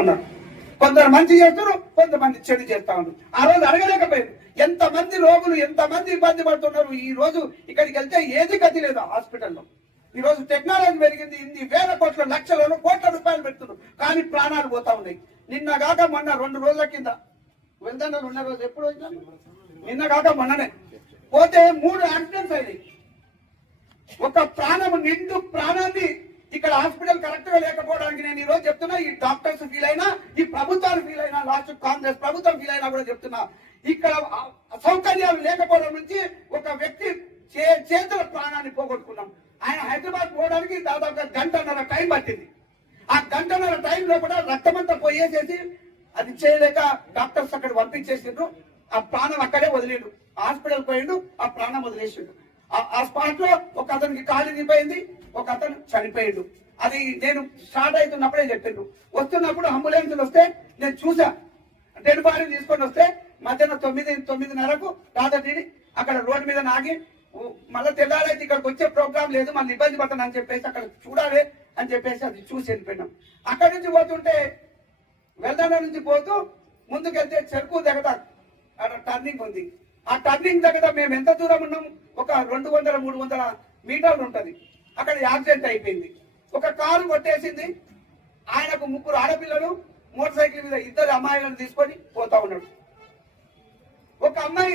ఉన్నారు. కొందరు మంచి చేస్తున్నారు, కొంతమంది చెడు చేస్తా ఉన్నారు. ఆ రోజు అడగలేకపోయారు ఎంతమంది రోగులు ఎంతమంది ఇబ్బంది పడుతున్నారు. ఈ రోజు ఇక్కడికి వెళ్తే ఏది గతి లేదు హాస్పిటల్లో. ఈ రోజు టెక్నాలజీ పెరిగింది, ఇన్ని వేల కోట్ల లక్షలను కోట్ల రూపాయలు పెడుతున్నారు, కానీ ప్రాణాలు పోతా ఉన్నాయి. నిన్న కాక మొన్న 2 రోజుల కింద వెళ్తాను, ఉన్న రోజు ఎప్పుడు వచ్చాను, నిన్న కాక మొన్ననే పోతే 3 యాక్సిడెంట్స్ అయినాయి. ఒక ప్రాణం నిండు ప్రాణాన్ని ఇక్కడ హాస్పిటల్ కరెక్ట్ గా లేకపోవడానికి నేను ఈ రోజు చెప్తున్నా. ఈ డాక్టర్స్ ఫీల్ అయినా, ఈ ప్రభుత్వాలు ఫీల్ అయినా, లాస్ట్ కాంగ్రెస్ ప్రభుత్వం ఫీల్ అయినా కూడా చెప్తున్నా. ఇక్కడ సౌకర్యాలు లేకపోవడం నుంచి ఒక వ్యక్తి చేతుల ప్రాణాన్ని పోగొట్టుకున్నాం. ఆయన హైదరాబాద్ పోవడానికి దాదాపుగా 1.5 గంటల టైం పట్టింది. ఆ 1.5 గంటల టైంలో కూడా రక్తమంతా పోయేసేసి అది చేయలేక డాక్టర్స్ అక్కడ పంపించేసిండ్రు. ఆ ప్రాణం అక్కడే వదిలేడు. హాస్పిటల్ పోయిండు, ఆ ప్రాణం వదిలేసిండు. ఆ స్పాట్ లో ఒక అతనికి కాలు ఇరిగిపోయింది, ఒక అతను చనిపోయిండు. అది నేను స్టార్ట్ అవుతున్నప్పుడే చెప్పిండు. వస్తున్నప్పుడు అంబులెన్స్ వస్తే నేను చూసా. డెడ్ బాడీ తీసుకొని వస్తే మధ్యాహ్నం 9:30కు రాత్రి అక్కడ రోడ్డు మీద నాగి మళ్ళీ తెల్లారైతే ఇక్కడికి వచ్చే ప్రోగ్రామ్ లేదు, మళ్ళీ ఇబ్బంది పడతాను అని చెప్పేసి అక్కడ చూడాలి అని చెప్పేసి అది చూసి వెళ్ళిపోయినాం. అక్కడి నుంచి పోతుంటే వెల్దాన నుంచి పోతూ ముందుకెళ్తే చెరుకు దగ్గర అక్కడ టర్నింగ్ ఉంది. ఆ టర్నింగ్ దగ్గర మేము ఎంత దూరం ఉన్నాం, ఒక 200-300 మీటర్లు ఉంటది. అక్కడ యాక్సిడెంట్ అయిపోయింది. ఒక కారు కొట్టేసింది. ఆయనకు 3 ఆడపిల్లలు మోటార్ సైకిల్ మీద 2 అమ్మాయిలను తీసుకొని పోతా ఉన్నాడు. ఒక అమ్మాయి